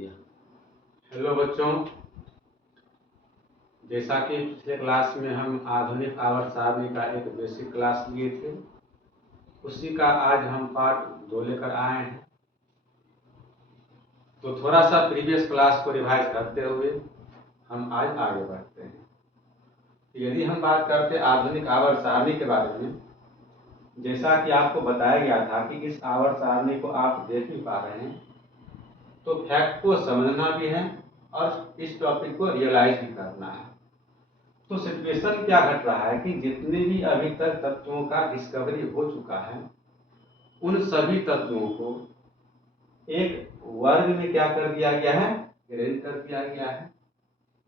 दिया। हेलो बच्चों, जैसा कि पिछले क्लास में हम आधुनिक आवर्त सारणी का एक बेसिक क्लास लिए थे, उसी का आज हम पार्ट 2 लेकर आए हैं। तो थोड़ा सा प्रीवियस क्लास को रिवाइज करते हुए हम आज आगे बढ़ते हैं। यदि हम बात करते आधुनिक आवर्त सारणी के बारे में, जैसा कि आपको बताया गया था कि इस आवर्त सारणी को आप देख नहीं पा रहे हैं, तो फैक्ट को समझना भी है और इस टॉपिक को रियलाइज भी करना है। तो सिचुएशन क्या घट रहा है कि जितने भी अभी तक तत्वों का डिस्कवरी हो चुका है, उन सभी तत्वों को एक वर्ग में क्या कर दिया गया है, अरेंज कर दिया गया है।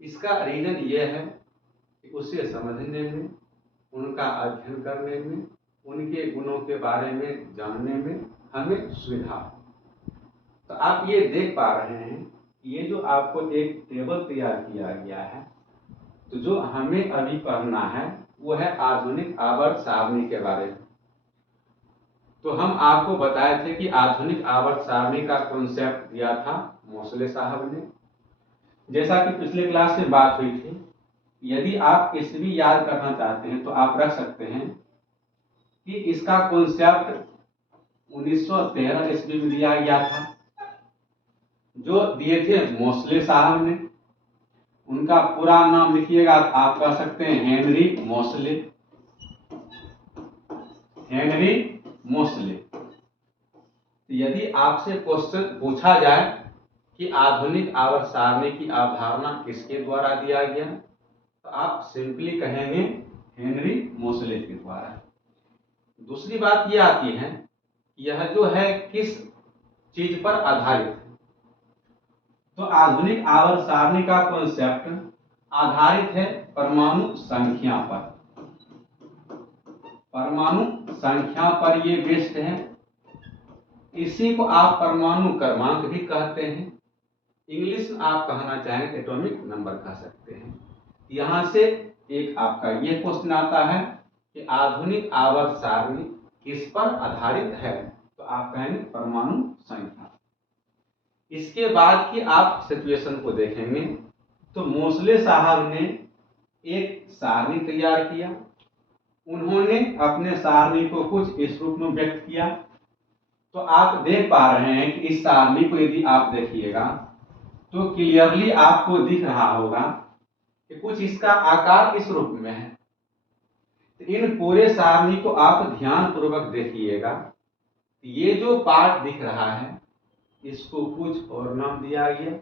इसका रीजन ये है कि उसे समझने में, उनका अध्ययन करने में, उनके गुणों के बारे में जानने में हमें सुविधा हो। तो आप ये देख पा रहे हैं, ये जो आपको एक टेबल तैयार किया गया है, तो जो हमें अभी पढ़ना है वो है आधुनिक आवर्त सारणी के बारे में। तो हम आपको बताए थे कि आधुनिक आवर्त सारणी का कॉन्सेप्ट दिया था मोसले साहब ने। जैसा कि पिछले क्लास में बात हुई थी, यदि आप ईस्वी याद करना चाहते हैं तो आप रख सकते हैं कि इसका कॉन्सेप्ट 1913 ईस्वी में दिया गया था, जो दिए थे मोसले साहब ने। उनका पूरा नाम लिखिएगा, आप कह सकते हैं हेनरी मोसले। हेनरी मोसले। यदि आपसे क्वेश्चन पूछा जाए कि आधुनिक आवर्त सारणी की अवधारणा किसके द्वारा दिया गया, तो आप सिंपली कहेंगे हेनरी मोसले के द्वारा। दूसरी बात यह आती है, यह जो है किस चीज पर आधारित है। तो आधुनिक आवर्त सारणी का कॉन्सेप्ट आधारित है परमाणु संख्या पर। परमाणु संख्या पर ये बेस्ड है। इसी को आप परमाणु क्रमांक भी कहते हैं। इंग्लिश में आप कहना चाहें एटॉमिक नंबर कह सकते हैं। यहां से एक आपका ये क्वेश्चन आता है कि आधुनिक आवर्त सारणी किस पर आधारित है, तो आप कहेंगे परमाणु संख्या। इसके बाद की आप सिचुएशन को देखेंगे तो मोसले साहब ने एक सारणी तैयार किया। उन्होंने अपने सारणी को कुछ इस रूप में व्यक्त किया। तो आप देख पा रहे हैं कि इस सारणी को यदि आप देखिएगा तो क्लियरली आपको दिख रहा होगा कि कुछ इसका आकार इस रूप में है। तो इन पूरे सारणी को आप ध्यान पूर्वक देखिएगा। ये जो पार्ट दिख रहा है, इसको कुछ और नाम दिया गया।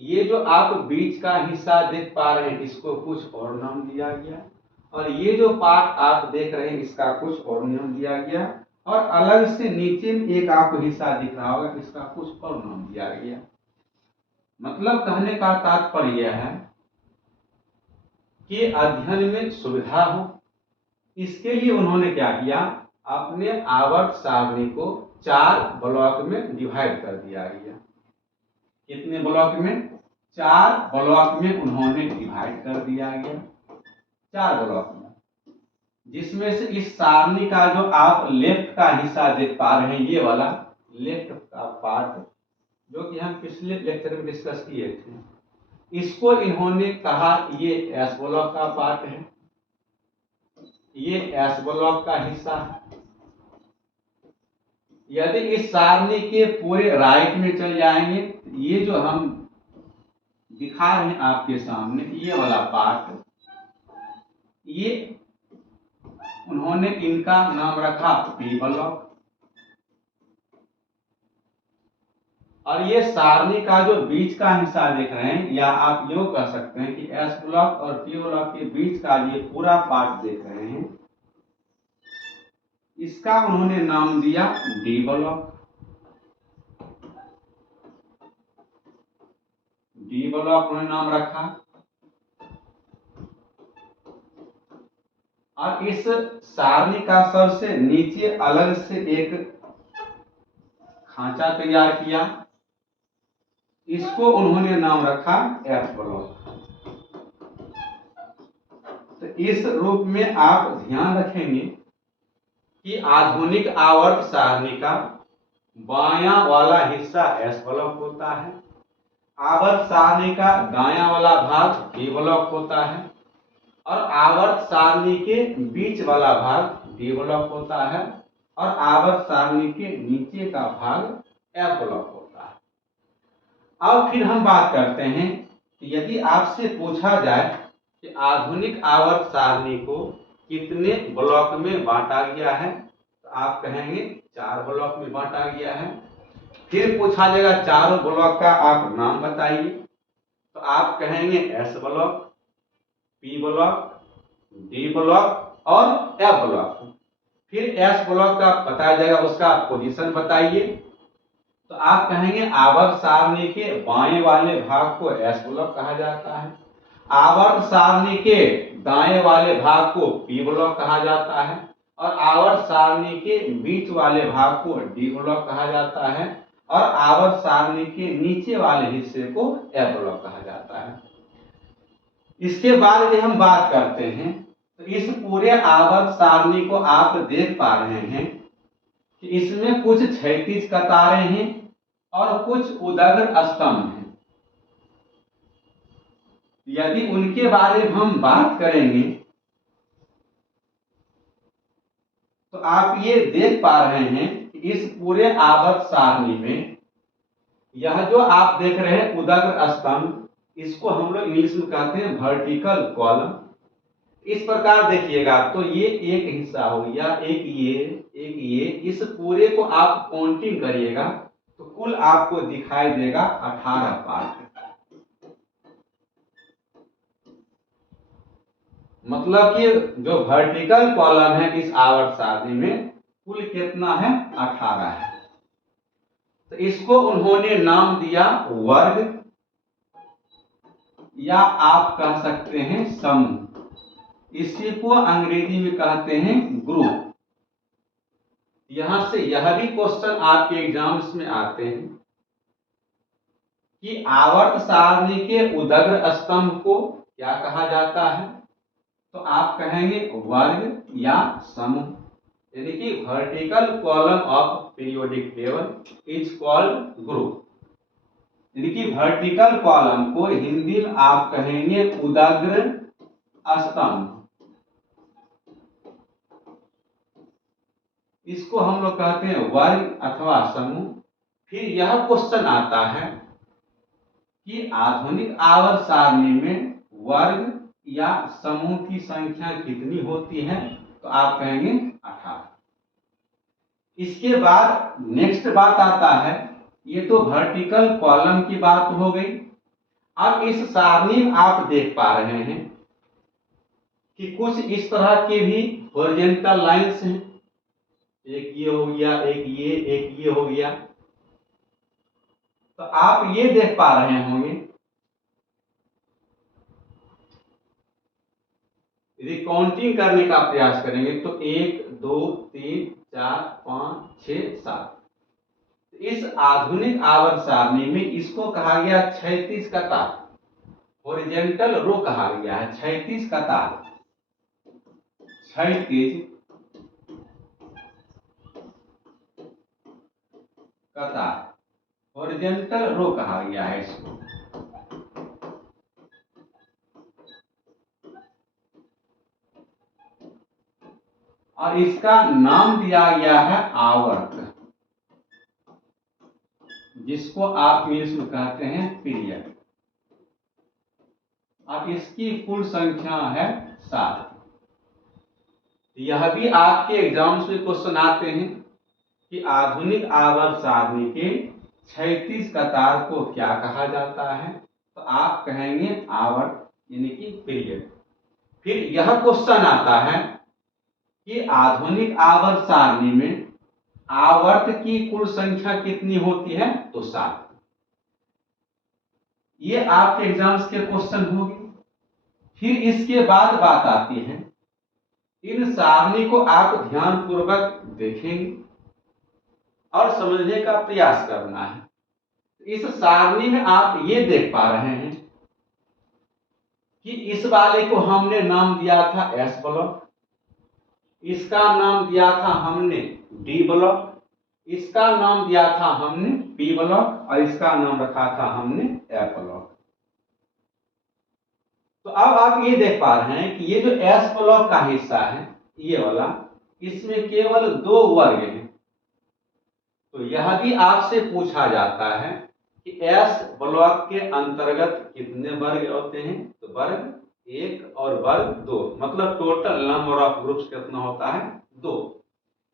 ये जो आप बीच का हिस्सा देख पा रहे हैं, इसको कुछ और नाम दिया गया। और ये जो पार्ट आप देख रहे हैं, इसका कुछ और नाम दिया गया। और अलग से नीचे में एक आपको हिस्सा दिख रहा होगा, इसका कुछ और नाम दिया गया। मतलब कहने का तात्पर्य यह है कि अध्ययन में सुविधा हो, इसके लिए उन्होंने क्या किया, अपने आवर्त सारणी को 4 ब्लॉक में डिवाइड कर दिया गया। कितने ब्लॉक में? 4 ब्लॉक में उन्होंने डिवाइड कर दिया गया। 4 ब्लॉक में, जिसमें से इस सारणी का जो आप लेफ्ट का हिस्सा देख पा रहे हैं, ये वाला लेफ्ट का पार्ट, जो कि हम पिछले लेक्चर में डिस्कस किए थे, इसको इन्होंने कहा ये एस ब्लॉक का पार्ट है, ये एस ब्लॉक का हिस्सा है। यदि इस सारणी के पूरे राइट में चल जाएंगे, ये जो हम दिखा रहे हैं आपके सामने, ये वाला पार्ट, ये उन्होंने इनका नाम रखा पी ब्लॉक। और ये सारणी का जो बीच का हिस्सा देख रहे हैं, या आप यूं कह सकते हैं कि एस ब्लॉक और पी ब्लॉक के बीच का ये पूरा पार्ट देख रहे हैं, इसका उन्होंने नाम दिया डी ब्लॉक। डी ब्लॉक उन्होंने नाम रखा। और इस सारणी का सबसे नीचे अलग से एक खांचा तैयार किया, इसको उन्होंने नाम रखा एफ ब्लॉक। तो इस रूप में आप ध्यान रखेंगे कि आधुनिक आवर्त सारणी का बायां वाला हिस्सा एस ब्लॉक होता है आवर्त सारणी का दायां वाला भाग बी ब्लॉक होता है और आवर्त सारणी के बीच वाला भाग डी ब्लॉक होता है और आवर्त सारणी के नीचे का भाग एफ ब्लॉक होता है। अब फिर हम बात करते हैं कि यदि आपसे पूछा जाए कि आधुनिक आवर्त सारणी को कितने ब्लॉक में बांटा गया है, तो आप कहेंगे 4 ब्लॉक में बांटा गया है। फिर पूछा जाएगा चारों ब्लॉक का आप नाम बताइए, तो आप कहेंगे S block, P block, D block और एफ ब्लॉक। फिर एस ब्लॉक का बताया जाएगा, उसका पोजीशन बताइए, तो आप कहेंगे आवर्त सारणी के बाएं वाले भाग को एस ब्लॉक कहा जाता है, आवर्त सारणी के दाएं वाले भाग को पी ब्लॉक कहा जाता है और आवर्त सारणी के बीच वाले भाग को डी ब्लॉक कहा जाता है और आवर्त सारणी के नीचे वाले हिस्से को एफ ब्लॉक कहा जाता है। इसके बाद यदि हम बात करते हैं तो इस पूरे आवर्त सारणी को आप देख पा रहे हैं कि इसमें कुछ क्षैतिज कतारें हैं और कुछ उदग्र स्तंभ हैं। यदि उनके बारे में हम बात करेंगे तो आप ये देख पा रहे हैं कि इस पूरे आवर्त सारणी में यह जो आप देख रहे हैं उदग्र स्तंभ, इसको हम लोग इंग्लिश में कहते हैं वर्टिकल कॉलम। इस प्रकार देखिएगा तो ये एक हिस्सा हो गया, एक ये, इस पूरे को आप काउंटिंग करिएगा तो कुल आपको दिखाई देगा 18 पार्ट। मतलब कि जो वर्टिकल कॉलम है इस आवर्त सारणी में कुल कितना है, 18 है। तो इसको उन्होंने नाम दिया वर्ग या आप कह सकते हैं समूह। इसी को अंग्रेजी में कहते हैं ग्रुप। यहां से यह भी क्वेश्चन आपके एग्जाम्स में आते हैं कि आवर्त सारणी के उदग्र स्तंभ को क्या कहा जाता है, तो आप कहेंगे वर्ग या समूह, यानी कि vertical column of periodic table is called group. यानी कि वर्टिकल कॉलम को हिंदी में आप कहेंगे उदग्र स्तंभ, इसको हम लोग कहते हैं वर्ग अथवा समूह। फिर यह क्वेश्चन आता है कि आधुनिक आवर्त सारणी में वर्ग या समूह की संख्या कितनी होती है, तो आप कहेंगे 18। इसके बाद नेक्स्ट बात आता है, ये तो वर्टिकल कॉलम की बात हो गई। अब इस सारणी में आप देख पा रहे हैं कि कुछ इस तरह के भी हॉरिजॉन्टल लाइंस हैं, एक ये हो गया, एक ये हो गया। तो आप ये देख पा रहे होंगे, यदि काउंटिंग करने का प्रयास करेंगे तो 1 2 3 4 5 6 7। इस आधुनिक आवर्त सारणी में इसको कहा गया क्षैतिज कतार, हॉरिजॉन्टल रो कहा गया है। क्षैतिज कतार, क्षैतिज कतार, हॉरिजॉन्टल रो कहा गया है इसको। और इसका नाम दिया गया है आवर्त, जिसको आप इंग्लिश में कहते हैं पीरियड। अब इसकी कुल संख्या है 7। यह भी आपके एग्जाम्स में क्वेश्चन आते हैं कि आधुनिक आवर्त सारणी के क्षैतिज कतार को क्या कहा जाता है, तो आप कहेंगे आवर्त यानी कि पीरियड। फिर यह क्वेश्चन आता है कि आधुनिक आवर्त सारणी में आवर्त की कुल संख्या कितनी होती है, तो 7। ये आपके एग्जाम्स के क्वेश्चन होंगे। फिर इसके बाद बात आती है, इन सारणी को आप ध्यान पूर्वक देखेंगे और समझने का प्रयास करना है। इस सारणी में आप ये देख पा रहे हैं कि इस वाले को हमने नाम दिया था एस ब्लॉक, इसका नाम दिया था हमने डी ब्लॉक, इसका नाम दिया था हमने पी ब्लॉक और इसका नाम रखा था हमने एफ ब्लॉक। तो अब आप ये देख पा रहे हैं कि ये जो एस ब्लॉक का हिस्सा है ये वाला, इसमें केवल 2 वर्ग हैं। तो यह भी आपसे पूछा जाता है कि एस ब्लॉक के अंतर्गत कितने वर्ग होते हैं, तो वर्ग 1 और वर्ग 2, मतलब टोटल नंबर ऑफ ग्रुप्स कितना होता है, 2।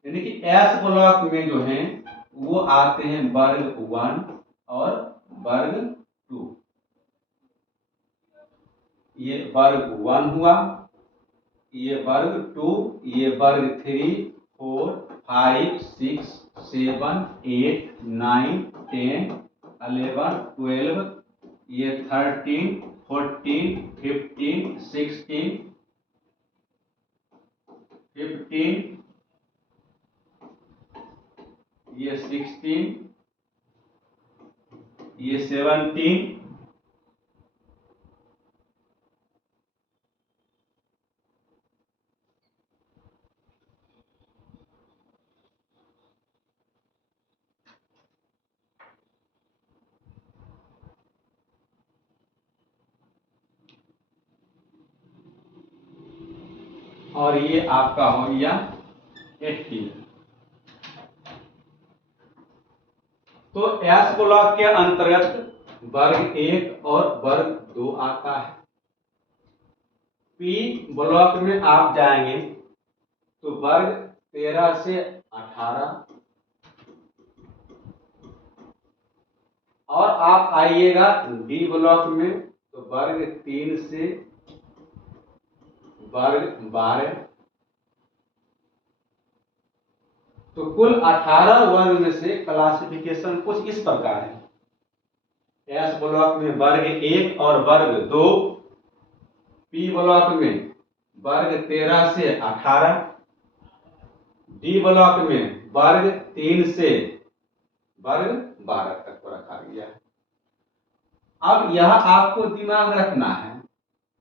यानी कि एस ब्लॉक में जो है वो आते हैं वर्ग 1 और वर्ग 2। ये वर्ग 1 हुआ, ये वर्ग 2, ये वर्ग 3, 4, 5, 6, 7, 8, 9, 10, 11, 12, ये 13, 14, 15, 16, 15, ये 16, ये 17, और ये आपका हो गया 18। तो एस ब्लॉक के अंतर्गत वर्ग 1 और वर्ग 2 आता है। पी ब्लॉक में आप जाएंगे तो वर्ग 13 से 18, और आप आइएगा डी ब्लॉक में तो वर्ग 3 से वर्ग 12। तो कुल 18 वर्ग में से क्लासिफिकेशन कुछ इस प्रकार है। एस ब्लॉक में वर्ग 1 और वर्ग 2, पी ब्लॉक में वर्ग 13 से 18, डी ब्लॉक में वर्ग 3 से वर्ग 12 तक को रखा गया है। अब यह आपको दिमाग रखना है,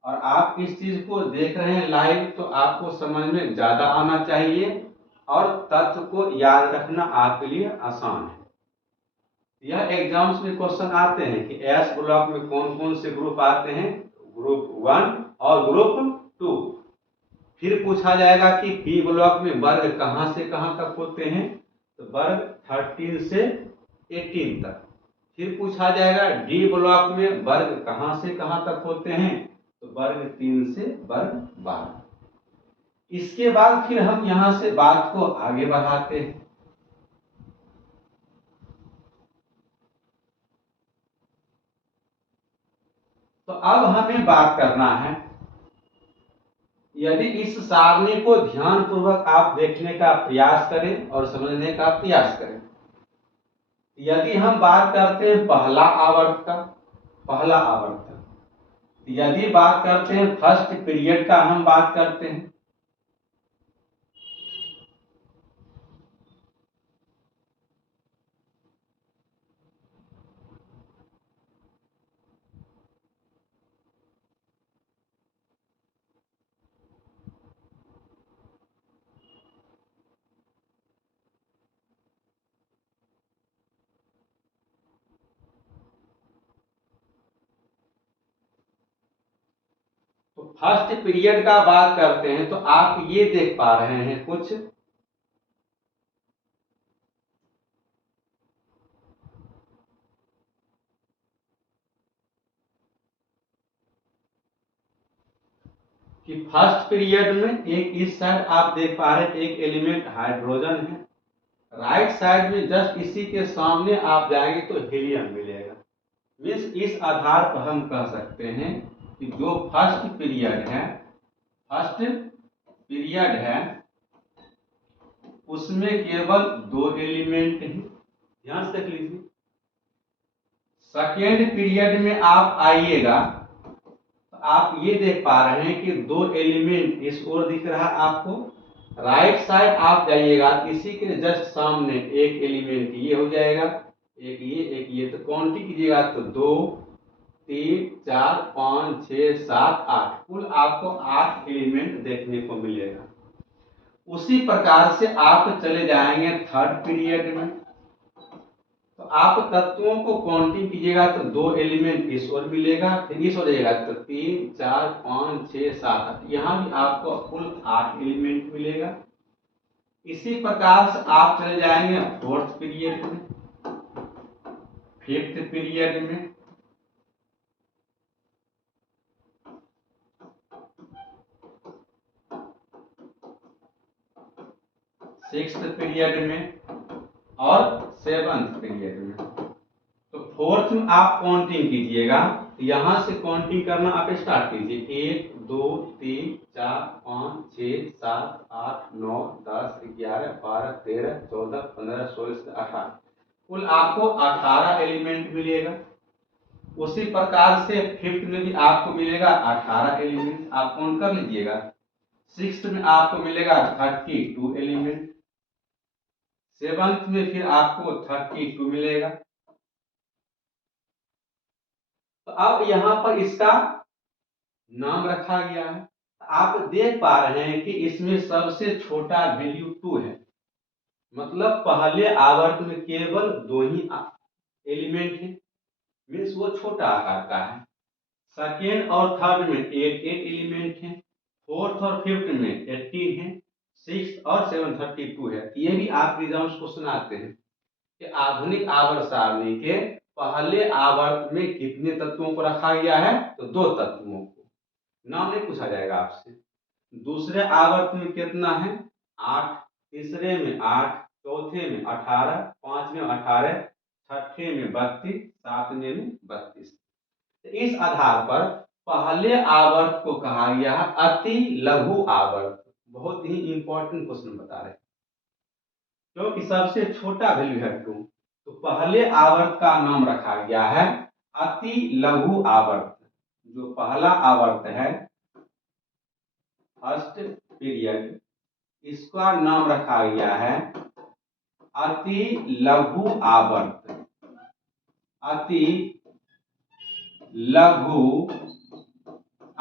और आप इस चीज को देख रहे हैं लाइव तो आपको समझ में ज्यादा आना चाहिए और तथ्य को याद रखना आपके लिए आसान है। यह एग्जाम्स में क्वेश्चन आते हैं कि एस ब्लॉक में कौन कौन से ग्रुप आते हैं, ग्रुप 1 और ग्रुप 2। फिर पूछा जाएगा कि पी ब्लॉक में वर्ग कहां से कहां तक होते हैं, तो वर्ग 13 से 18 तक। फिर पूछा जाएगा डी ब्लॉक में वर्ग कहां से कहां तक होते हैं, तो वर्ग 3 से वर्ग 12। इसके बाद फिर हम यहां से बात को आगे बढ़ाते हैं। तो अब हमें बात करना है, यदि इस सारणी को ध्यान पूर्वक आप देखने का प्रयास करें और समझने का प्रयास करें, यदि हम बात करते हैं पहला आवर्त का, पहला आवर्त, यदि बात करते हैं फर्स्ट पीरियड का, हम बात करते हैं, तो फर्स्ट पीरियड का बात करते हैं तो आप ये देख पा रहे हैं कुछ कि फर्स्ट पीरियड में एक इस साइड आप देख पा रहे हैं एक एलिमेंट हाइड्रोजन है, राइट साइड में जस्ट इसी के सामने आप जाएंगे तो हीलियम मिलेगा। इस आधार पर हम कह सकते हैं कि जो फर्स्ट पीरियड है उसमें केवल 2 एलिमेंट हैं, ध्यान से देख लीजिए। सेकेंड पीरियड में आप आइएगा तो आप ये देख पा रहे हैं कि 2 एलिमेंट इस ओर दिख रहा है आपको, राइट साइड आप जाइएगा इसी के जस्ट सामने एक एलिमेंट ये हो जाएगा, एक ये तो काउंटिंग कीजिएगा तो 2, 3, 4, 5, 6, 7, 8, कुल आपको 8 एलिमेंट देखने को मिलेगा। उसी प्रकार से आप चले जाएंगे थर्ड पीरियड में, आप तत्वों को काउंटिंग कीजिएगा तो 2 एलिमेंट इस ओर मिलेगा, फिर इस हो जाएगा तो 3 4 5 6 7 यहाँ भी आपको कुल 8 एलिमेंट मिलेगा। इसी प्रकार से आप चले जाएंगे फोर्थ पीरियड में, फिफ्थ पीरियड में, सिक्स्थ पीरियड में और सेवंथ पीरियड में। तो फोर्थ में आप काउंटिंग कीजिएगा, यहां से काउंटिंग करना आप स्टार्ट कीजिए 1 2 3 4 5 6 7 8 9 10 11 12 13 14 15 16 18, कुल आपको 18 एलिमेंट मिलेगा। उसी प्रकार से फिफ्थ में भी आपको मिलेगा 18 एलिमेंट, आप काउंट कर लीजिएगा। सिक्स्थ में आपको मिलेगा 32 एलिमेंट, सेवंथ में फिर आपको 32 मिलेगा। तो अब यहां पर इसका नाम रखा गया है। आप देख पा रहे हैं कि इसमें सबसे छोटा वैल्यू 2 है, मतलब पहले आवर्त में केवल 2 ही एलिमेंट है, मीन्स वो छोटा आकार का है। सेकेंड और थर्ड में 8 एलिमेंट है, फोर्थ और फिफ्थ में 18 है, सिक्स्थ और सेवन 32 है। ये भी आप एग्जाम्स को सुनाते हैं कि आधुनिक आवर्त सारणी के पहले आवर्त में कितने तत्वों को रखा गया है, तो 2 तत्वों को। नाम नहीं पूछा जाएगा आपसे। दूसरे आवर्त में कितना है 8, तीसरे में 8, चौथे में 18, पांचवें में 18, छठे में 32, सातवें में 32। इस आधार पर पहले आवर्त को कहा गया है अति लघु आवर्त। बहुत ही इंपॉर्टेंट क्वेश्चन बता रहे हैं, क्योंकि सबसे छोटा वैल्यू है 2, तो पहले आवर्त का नाम रखा गया है अति लघु आवर्त। जो पहला आवर्त है फर्स्ट पीरियड, इसका नाम रखा गया है अति लघु आवर्त, अति लघु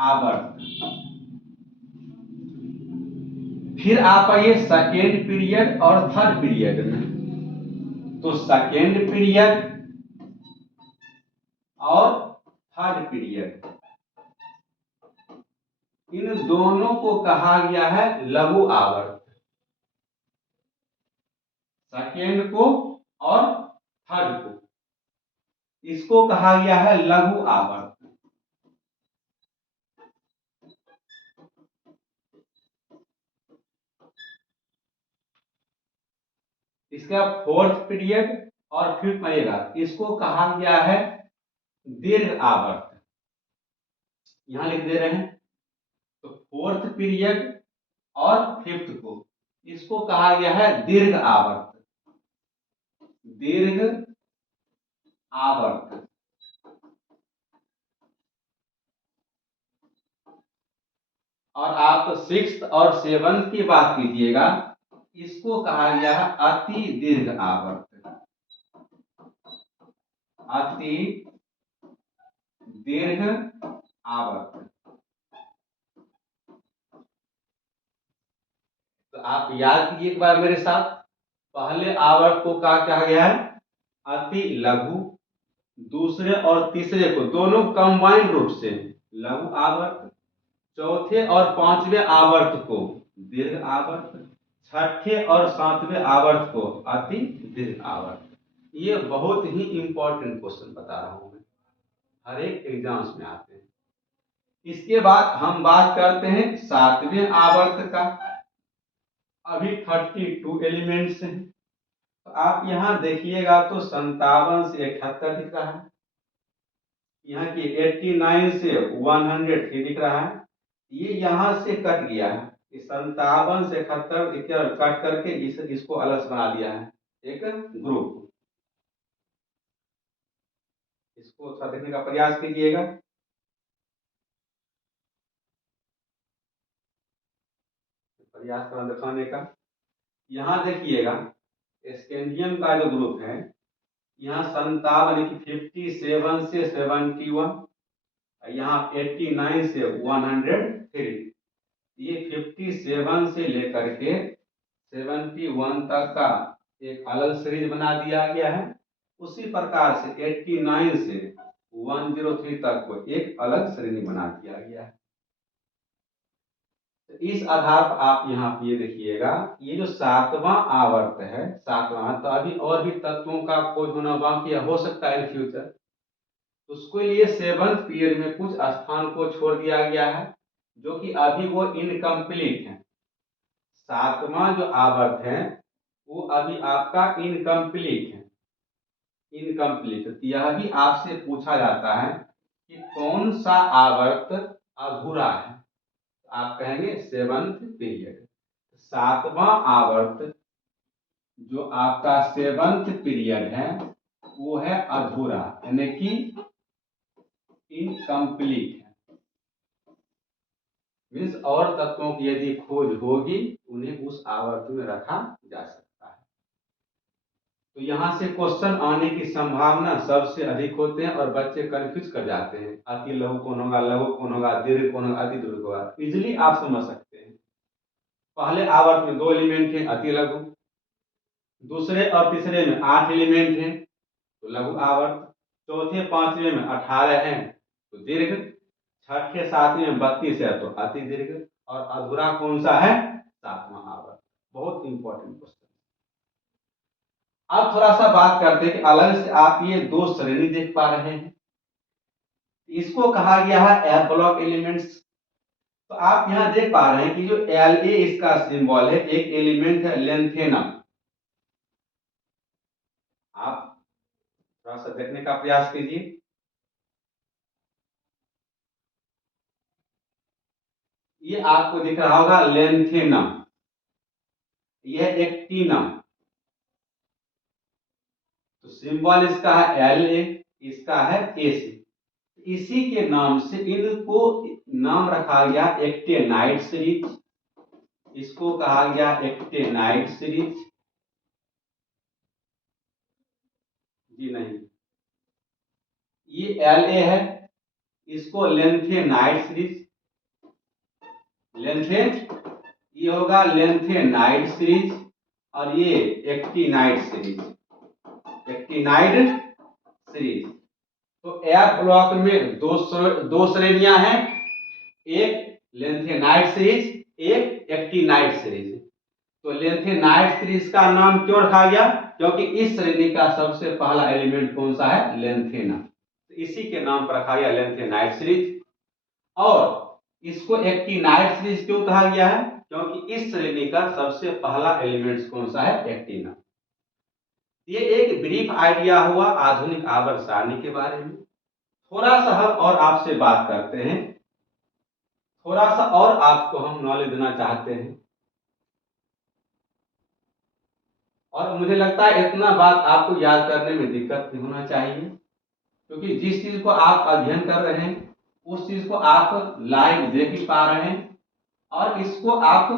आवर्त। फिर आप आइए सेकेंड पीरियड और थर्ड पीरियड में। तो सेकेंड पीरियड और थर्ड पीरियड, इन दोनों को कहा गया है लघु आवर्त, सेकेंड को और थर्ड को, इसको कहा गया है लघु आवर्त। इसका फोर्थ पीरियड और फिफ्थ आएगा, इसको कहा गया है दीर्घ आवर्त। यहां लिख दे रहे हैं। तो फोर्थ पीरियड और फिफ्थ को, इसको कहा गया है दीर्घ आवर्त, दीर्घ आवर्त। और आप सिक्स्थ और सेवंथ की बात कीजिएगा, इसको कहा गया है अति दीर्घ आवर्त, अति दीर्घ आवर्त। तो आप याद कीजिए एक बार मेरे साथ, पहले आवर्त को कहा गया है अति लघु, दूसरे और तीसरे को दोनों कंबाइंड रूप से लघु आवर्त, चौथे और पांचवें आवर्त को दीर्घ आवर्त, छठे और सातवें आवर्त को अति दीर्घ आवर्त। ये बहुत ही इंपॉर्टेंट क्वेश्चन बता रहा हूं मैं, हर एक एग्जाम्स में आते हैं। इसके बाद हम बात करते हैं सातवें आवर्त का। अभी 32 एलिमेंट्स हैं। तो आप यहां देखिएगा तो 57 से 78 दिख रहा है, यहाँ की 89 से 103 दिख रहा है। ये यहां से कट गया है, 57 से 71 कट करके इसको अलग से बना दिया है एक ग्रुप। इसको थोड़ा देखने का प्रयास कीजिएगा। प्रयास करा दिखाने का। यहाँ देखिएगा स्कैंडियम का जो ग्रुप है, यहाँ 57 57 से 71, यहाँ 89 से 103। ये 57 से लेकर के 71 तक का एक अलग सीरीज बना दिया गया है। उसी प्रकार से 89 से 103 तक को एक अलग श्रेणी बना दिया गया है। तो इस आधार पर आप यहाँ पे ये देखिएगा, ये जो 7वां आवर्त है, 7वां, तो अभी और भी तत्वों का खोज होना बाकी है, हो सकता है इन फ्यूचर। उसके लिए 7th पीरियड में कुछ स्थान को छोड़ दिया गया है जो कि अभी वो इनकम्प्लीट है। 7वां जो आवर्त है वो अभी आपका इनकम्प्लीट है, इनकम्प्लीट। तो यह भी आपसे पूछा जाता है कि कौन सा आवर्त अधूरा है, आप कहेंगे 7th पीरियड। 7वां आवर्त जो आपका 7th पीरियड है वो है अधूरा, यानी कि इनकम्प्लीट है। मीन्स और तत्वों की यदि खोज होगी उन्हें उस आवर्त में रखा जा सकता है। तो यहाँ से क्वेश्चन आने की संभावना सबसे अधिक होते हैं और बच्चे कंफ्यूज कर जाते हैं, अति लघु कौन होगा, लघु कौन होगा, दीर्घ कौन होगा, अति दीर्घ होगा। इजिली आप समझ सकते हैं। पहले आवर्त में 2 एलिमेंट हैं, अति लघु। दूसरे और तीसरे में 8 एलिमेंट हैं, तो लघु आवर्त। चौथे 5वें में 18 हैं, तो दीर्घ। छठे 7वें में 32 है, तो अति दीर्घ। और अधूरा कौन सा है? 7वां आवर्त। बहुत इंपॉर्टेंट क्वेश्चन। अब थोड़ा सा बात करते हैं कि अलग से आप ये 2 श्रेणी देख पा रहे हैं, इसको कहा गया है एफ ब्लॉक एलिमेंट्स। तो आप यहां देख पा रहे हैं कि जो La इसका सिंबल है, एक एलिमेंट है लेंथेनम। आप थोड़ा सा देखने का प्रयास कीजिए। ये आपको दिख रहा होगा लेंथेनम, यह एक्टिनम। तो सिंबल इसका है La, इसका है Ac। इसी के नाम से इनको नाम रखा गया एक्टेनाइड सीरीज। इसको कहा गया एक्टेनाइड सीरीज। जी नहीं, ये La है, इसको लेंथेनाइड सीरीज, लेंथेन, ये होगा लेंथेनाइड सीरीज। और ये एक्टिनाइड सीरीज, एक्टिनाइड सीरीज। तो एफ ब्लॉक में दो श्रेणियां हैं, एक लेंथेनाइड सीरीज, एक एक्टिनाइड सीरीज। तो लेंथेनाइड सीरीज का नाम क्यों रखा गया? क्योंकि इस श्रेणी का सबसे पहला एलिमेंट कौन सा है? लेंथेना। तो इसी के नाम पर रखा गया लेंथेनाइड सीरीज। और इसको एक्टिनाइड सीरीज क्यों कहा गया है? क्योंकि इस श्रेणी का सबसे पहला एलिमेंट कौन सा है? एक्टिना। ये एक ब्रीफ आइडिया हुआ आधुनिक आवर्त सारणी के बारे में। थोड़ा सा हम और आपसे बात करते हैं, थोड़ा सा और आपको हम नॉलेज देना चाहते हैं। और मुझे लगता है इतना बात आपको याद करने में दिक्कत नहीं होना चाहिए, क्योंकि जिस चीज को आप अध्ययन कर रहे हैं उस चीज को आप लाइव देख ही पा रहे हैं और इसको आप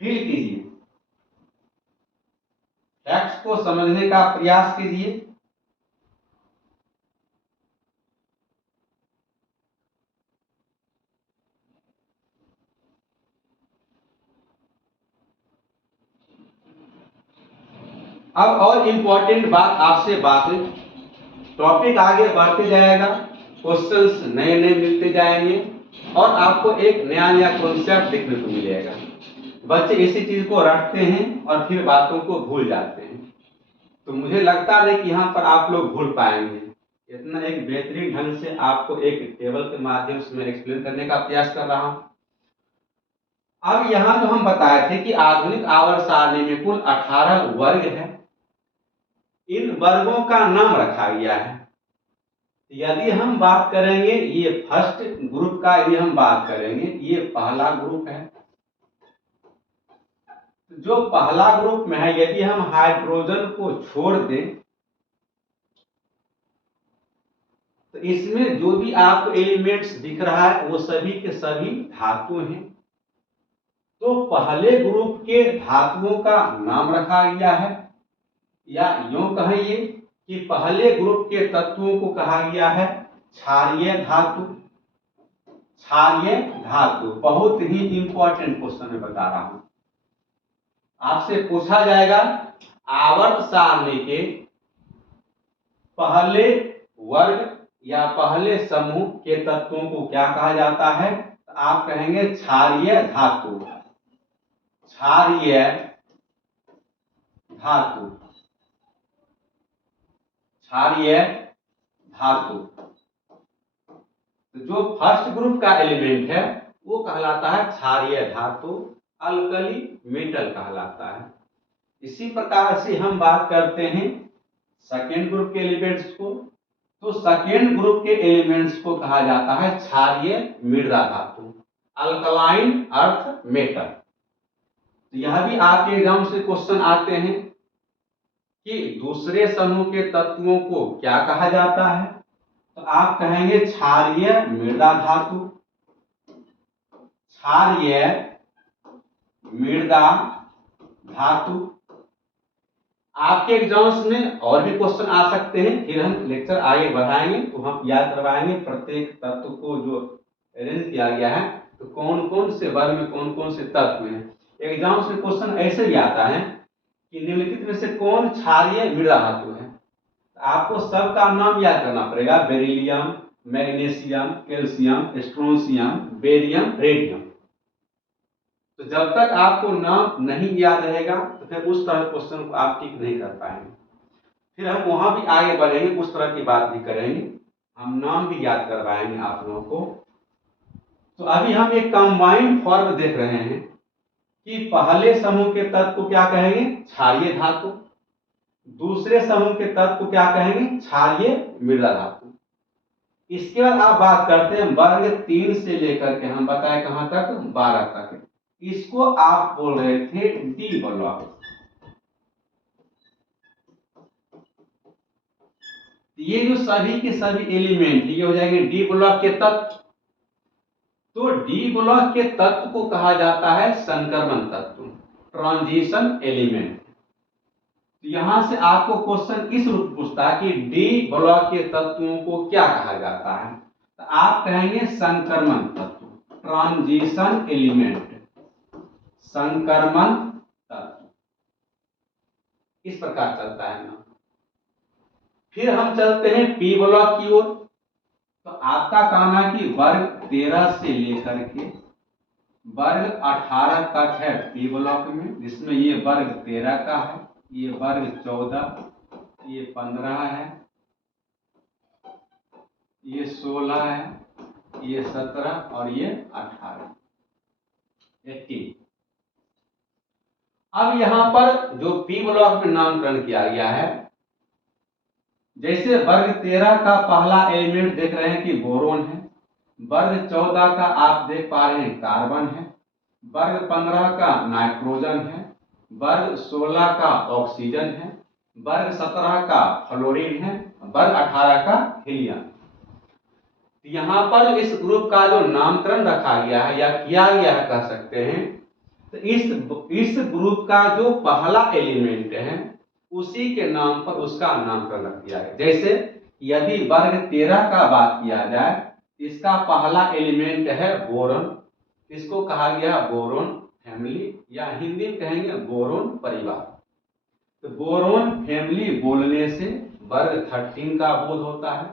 फील कीजिए, फैक्ट्स को समझने का प्रयास कीजिए। अब और इम्पोर्टेंट बात आपसे बात, टॉपिक आगे बढ़ते जाएगा, क्वेश्चंस नए नए मिलते जाएंगे और आपको एक नया नया कॉन्सेप्ट देखने को मिलेगा। बच्चे इसी चीज को रटते हैं और फिर बातों को भूल जाते हैं। तो मुझे लगता है कि यहाँ पर आप लोग भूल पाएंगे। इतना एक बेहतरीन ढंग से आपको एक टेबल के माध्यम से मैं एक्सप्लेन करने का प्रयास कर रहा हूं। अब यहाँ जो हम बताए थे कि आधुनिक आवर्त सारणी में कुल 18 वर्ग है, इन वर्गों का नाम रखा गया है। यदि हम बात करेंगे ये फर्स्ट ग्रुप का, यदि हम बात करेंगे ये पहला ग्रुप है। जो पहला ग्रुप में है, यदि हम हाइड्रोजन को छोड़ दें तो इसमें जो भी आपको एलिमेंट्स दिख रहा है वो सभी के सभी धातु हैं। तो पहले ग्रुप के धातुओं का नाम रखा गया है, या यूं कहिए कि पहले ग्रुप के तत्वों को कहा गया है क्षारीय धातु। क्षारीय धातु बहुत ही इंपॉर्टेंट क्वेश्चन मैं बता रहा हूं, आपसे पूछा जाएगा आवर्त सारणी के पहले वर्ग या पहले समूह के तत्वों को क्या कहा जाता है? आप कहेंगे क्षारीय धातु। क्षारीय धातु, क्षारीय धातु। तो जो फर्स्ट ग्रुप का एलिमेंट है वो कहलाता है क्षारीय धातु, अल्कली मेटल कहलाता है। इसी प्रकार से हम बात करते हैं सेकेंड ग्रुप के एलिमेंट्स को। तो सेकेंड ग्रुप के एलिमेंट्स को कहा जाता है क्षारीय मृदा धातु, अल्कलाइन अर्थ मेटल। तो यह भी आपके एग्जाम से क्वेश्चन आते हैं कि दूसरे समूह के तत्वों को क्या कहा जाता है? तो आप कहेंगे क्षारीय मृदा धातु, क्षारीय मृदा धातु। आपके एग्जाम्स में और भी क्वेश्चन आ सकते हैं, फिर हम लेक्चर आगे बढ़ाएंगे तो हम याद करवाएंगे प्रत्येक तत्व को जो अरेंज किया गया है, तो कौन कौन से वर्ग में कौन कौन से तत्व हैं। एग्जाम्स में क्वेश्चन ऐसे भी आता है कि निम्नलिखित में से कौन क्षारीय मृदा धातु है। आपको सबका नाम याद करना पड़ेगा, beryllium, magnesium, calcium, strontium, barium, radium. तो जब तक आपको नाम नहीं याद रहेगा तो फिर उस तरह क्वेश्चन को आप ठीक नहीं कर पाएंगे। फिर हम वहां भी आगे बढ़ेंगे, उस तरह की बात भी करेंगे, हम नाम भी याद करवाएंगे आप लोगों को। तो अभी हम एक कंबाइंड फॉर्म देख रहे हैं कि पहले समूह के तत्व को क्या कहेंगे? क्षारीय धातु। दूसरे समूह के तत्व को क्या कहेंगे? क्षारीय मृदा धातु। इसके बाद आप बात करते हैं वर्ग 3 से लेकर के हम बताए कहां तक? 12 तक। इसको आप बोल रहे थे डी ब्लॉक। ये जो सभी के सभी एलिमेंट ये हो जाएंगे डी ब्लॉक के तत्व। तो डी ब्लॉक के तत्व को कहा जाता है संक्रमण तत्व, ट्रांजिशन एलिमेंट। तो यहां से आपको क्वेश्चन इस रूप पूछता है कि डी ब्लॉक के तत्वों को क्या कहा जाता है? तो आप कहेंगे संक्रमण तत्व, ट्रांजिशन एलिमेंट, संक्रमण तत्व। इस प्रकार चलता है ना। फिर हम चलते हैं पी ब्लॉक की ओर। तो आपका कहना कि वर्ग 13 से लेकर के वर्ग 18 तक है पी ब्लॉक में, जिसमें ये वर्ग 13 का है, ये वर्ग 14, ये 15 है, ये 16 है, ये 17 और ये 18, 18। अब यहां पर जो पी ब्लॉक में नामकरण किया गया है, जैसे वर्ग 13 का पहला एलिमेंट देख रहे हैं कि बोरोन है, वर्ग 14 का आप देख पा रहे हैं कार्बन है, वर्ग 15 का नाइट्रोजन है, वर्ग 16 का ऑक्सीजन है, वर्ग 17 का फ्लोरीन है, वर्ग 18 का हीलियम। यहाँ पर इस ग्रुप का जो नामकरण रखा गया है या किया गया है कह सकते हैं, तो इस ग्रुप का जो पहला एलिमेंट है उसी के नाम पर उसका नामकरण रख दिया गया। जैसे यदि वर्ग 13 का बात किया जाए, इसका पहला एलिमेंट है बोरॉन, इसको कहा गया बोरॉन फैमिली या हिंदी में कहेंगे बोरॉन परिवार। तो बोरॉन फैमिली बोलने से वर्ग 13 का बोध होता है।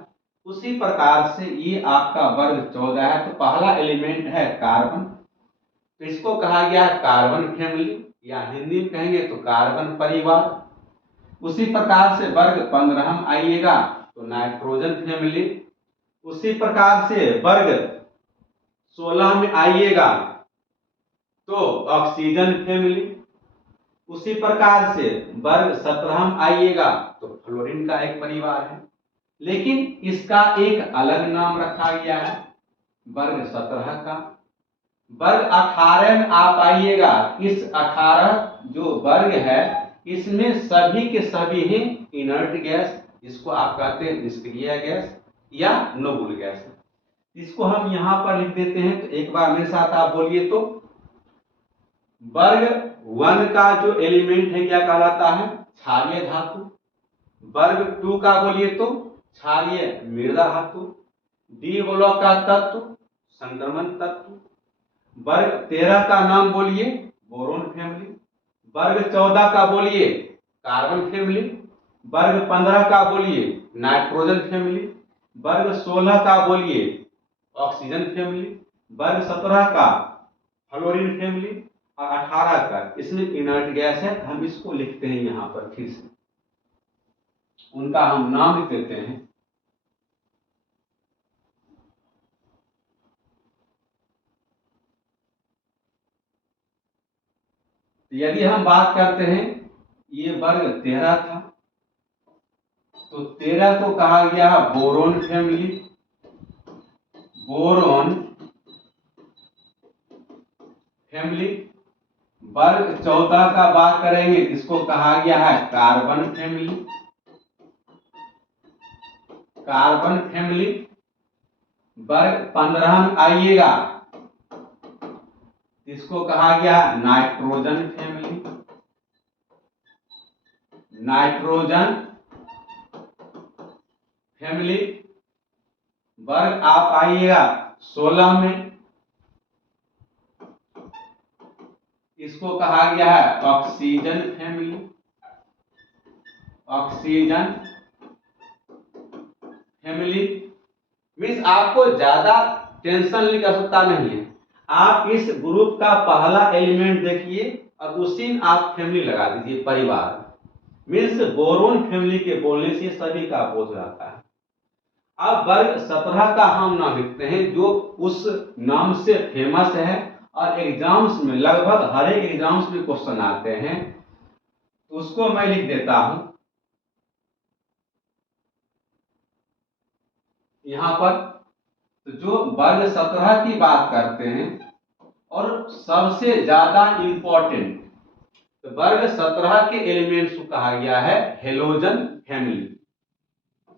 उसी प्रकार से ये आपका वर्ग 14 है, तो पहला एलिमेंट है कार्बन, तो इसको कहा गया कार्बन फैमिली या हिंदी में कहेंगे तो कार्बन परिवार। उसी प्रकार से वर्ग 15 में आइएगा तो नाइट्रोजन फैमिली। उसी प्रकार से वर्ग 16 में आइएगा तो ऑक्सीजन फैमिली। उसी प्रकार से वर्ग 17 में आइएगा तो फ्लोरीन का एक परिवार है, लेकिन इसका एक अलग नाम रखा गया है वर्ग 17 का। वर्ग 18 में आप आइएगा, इस 18 जो वर्ग है इसमें सभी के सभी ही इनर्ट गैस, इसको आप कहते हैं निष्क्रिय गैस या नोबल गैस। इसको हम यहां पर लिख देते हैं, तो एक बार मेरे साथ आप बोलिए। तो वर्ग 1 का जो एलिमेंट है क्या कहलाता है? क्षारीय धातु। वर्ग 2 का बोलिए तो क्षारीय मृदा धातु। डी ब्लॉक का तत्व संक्रमण तत्व। वर्ग 13 का नाम बोलिए बोरोन फैमिली। वर्ग 14 का बोलिए कार्बन फैमिली। वर्ग 15 का बोलिए नाइट्रोजन फैमिली, वर्ग 16 का बोलिए ऑक्सीजन फैमिली, वर्ग 17 का फ्लोरीन फैमिली और 18 का इसमें इनर्ट गैस है। हम इसको लिखते हैं यहां पर फिर से, उनका हम नाम लिख देते हैं। यदि हम बात करते हैं, ये वर्ग 13 था, तो 13 को कहा गया बोरोन फैमिली, बोरोन फैमिली। वर्ग 14 का बात करेंगे, इसको कहा गया है कार्बन फैमिली, कार्बन फैमिली। वर्ग 15 में आइएगा, इसको कहा गया नाइट्रोजन फैमिली, नाइट्रोजन फैमिली। वर्ग आप आइएगा 16 में, इसको कहा गया है oxygen family, oxygen family. Means आपको ज्यादा टेंशन लेने की आवश्यकता नहीं है, आप इस ग्रुप का पहला एलिमेंट देखिए और उसी में आप फैमिली लगा दीजिए, परिवार। मीन्स बोरोन फैमिली के बोलने से सभी का बोझ रहता है। अब वर्ग 17 का हम नाम लिखते हैं जो उस नाम से फेमस है और एग्जाम्स में लगभग हर एक एग्जाम्स में क्वेश्चन आते हैं, तो उसको मैं लिख देता हूं यहां पर। तो जो वर्ग 17 की बात करते हैं और सबसे ज्यादा इंपॉर्टेंट, तो वर्ग 17 के एलिमेंट्स को कहा गया है हेलोजन फैमिली,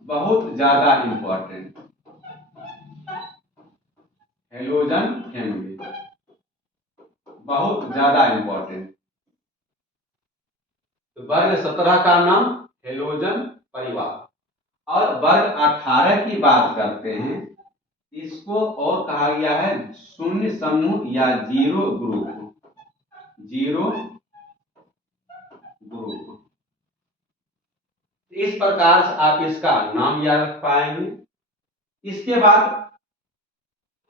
बहुत ज्यादा इंपॉर्टेंट, हेलोजन फैमिली बहुत ज्यादा इंपॉर्टेंट। तो वर्ग 17 का नाम हेलोजन परिवार। और वर्ग 18 की बात करते हैं, इसको और कहा गया है शून्य समूह या जीरो ग्रुप, जीरो ग्रुप। इस प्रकार से आप इसका नाम याद रख पाएंगे। इसके बाद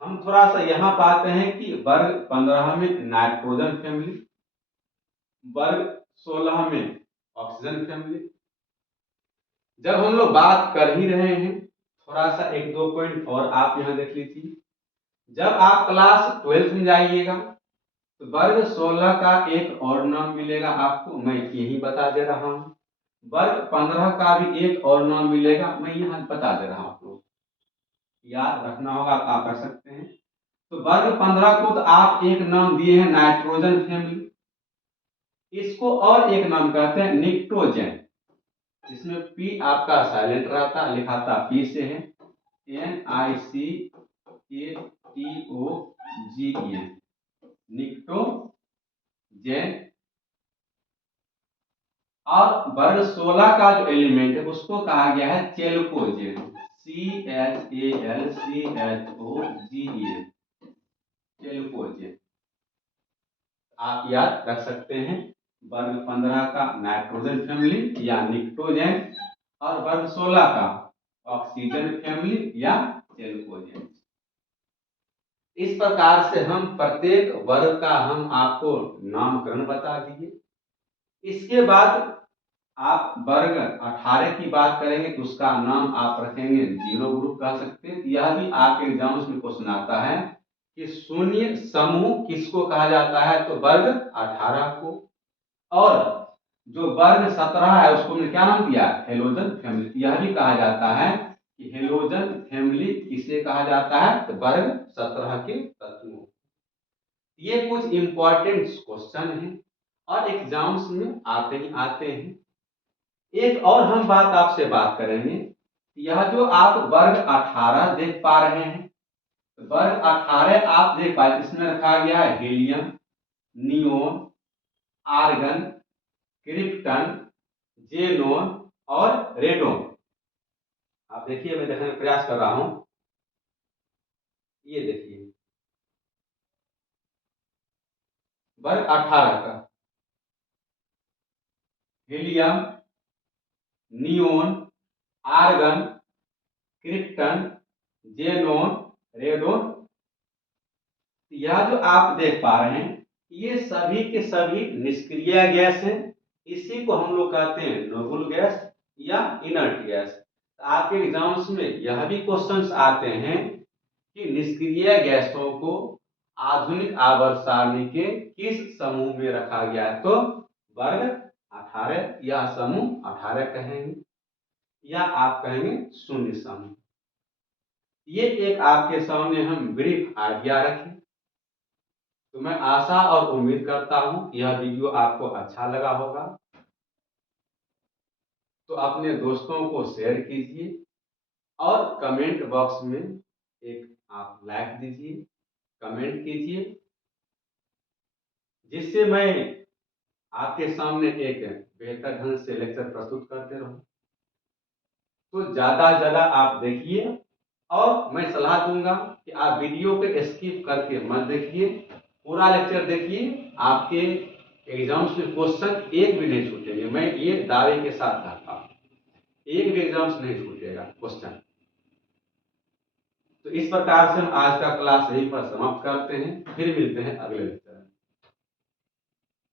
हम थोड़ा सा यहां पाते हैं कि वर्ग 15 में नाइट्रोजन फैमिली, वर्ग 16 में ऑक्सीजन फैमिली। जब हम लोग बात कर ही रहे हैं, थोड़ा सा एक दो पॉइंट और आप यहां देख लीजिए। जब आप क्लास 12 में जाइएगा तो वर्ग 16 का एक और नाम मिलेगा आपको, मैं यही बता दे रहा हूं। वर्ग 15 का भी एक और नाम मिलेगा, मैं यहां बता दे रहा हूं, आपको याद रखना होगा, आप रख सकते हैं। तो वर्ग 15 को तो आप एक नाम दिए हैं नाइट्रोजन फैमिली, इसको और एक नाम कहते हैं निक्टोजेन। इसमें पी आपका साइलेंट रहता, लिखाता पी से है, NICKETOGEN, निक्टोजेन। और वर्ग 16 का जो एलिमेंट है उसको कहा गया है चेल्कोजेन, CHALCHOGEN, चेल्कोजेन। आप याद रख सकते हैं वर्ग 15 का नाइट्रोजन फैमिली या निक्टोजेन और वर्ग 16 का ऑक्सीजन फैमिली या चेल्कोजेन। इस प्रकार से हम प्रत्येक वर्ग का हम आपको नामकरण बता दिए। इसके बाद आप वर्ग 18 की बात करेंगे तो उसका नाम आप रखेंगे जीरो ग्रुप कह सकते हैं। यह भी आपके एग्जाम्स में क्वेश्चन आता है कि शून्य समूह किसको कहा जाता है, तो वर्ग 18 को। और जो वर्ग 17 है उसको हमने क्या नाम दिया, हेलोजन फैमिली। यह भी कहा जाता है कि हेलोजन फैमिली किसे कहा जाता है, तो वर्ग 17 के तत्वों। ये कुछ इंपॉर्टेंट क्वेश्चन हैं और एग्जाम्स में आते ही आते हैं। एक और हम आपसे बात करेंगे, यह जो आप वर्ग 18 देख पा रहे हैं, वर्ग 18 आप देख पाए, इसमें रखा गया है helium, neon, argon, krypton, xenon और रेडोन। आप देखिए, मैं देखने का प्रयास कर रहा हूं, ये देखिए वर्ग 18 का helium, neon, argon, krypton, xenon, radon. यह जो आप देख पा रहे हैं ये सभी के सभी निष्क्रिय गैस हैं। इसी को हम लोग कहते हैं नोबल गैस या इनर्ट गैस। आपके एग्जाम्स में यह भी क्वेश्चंस आते हैं कि निष्क्रिय गैसों को आधुनिक आवर्त सारणी के किस समूह में रखा गया है, तो वर्ग 18 या समूह 18 कहेंगे या आप कहेंगे शून्य समूह। ये एक आपके सामने हम ब्रीफ आइडिया रखें। तो मैं आशा और उम्मीद करता हूं यह वीडियो आपको अच्छा लगा होगा। तो अपने दोस्तों को शेयर कीजिए और कमेंट बॉक्स में एक आप लाइक दीजिए, कमेंट कीजिए, जिससे मैं आपके सामने एक बेहतर ढंग से लेक्चर प्रस्तुत करते रहूं। तो ज्यादा से ज्यादा आप देखिए और मैं सलाह दूंगा कि आप वीडियो को स्किप करके मत देखिए, पूरा लेक्चर देखिए। आपके एग्जाम्स में क्वेश्चन एक भी नहीं छूटेंगे, मैं ये दावे के साथ कहता हूँ, एक भी एग्जाम्स नहीं छूटेगा क्वेश्चन। तो इस प्रकार से हम आज का क्लास यहीं पर समाप्त करते हैं, फिर मिलते हैं अगले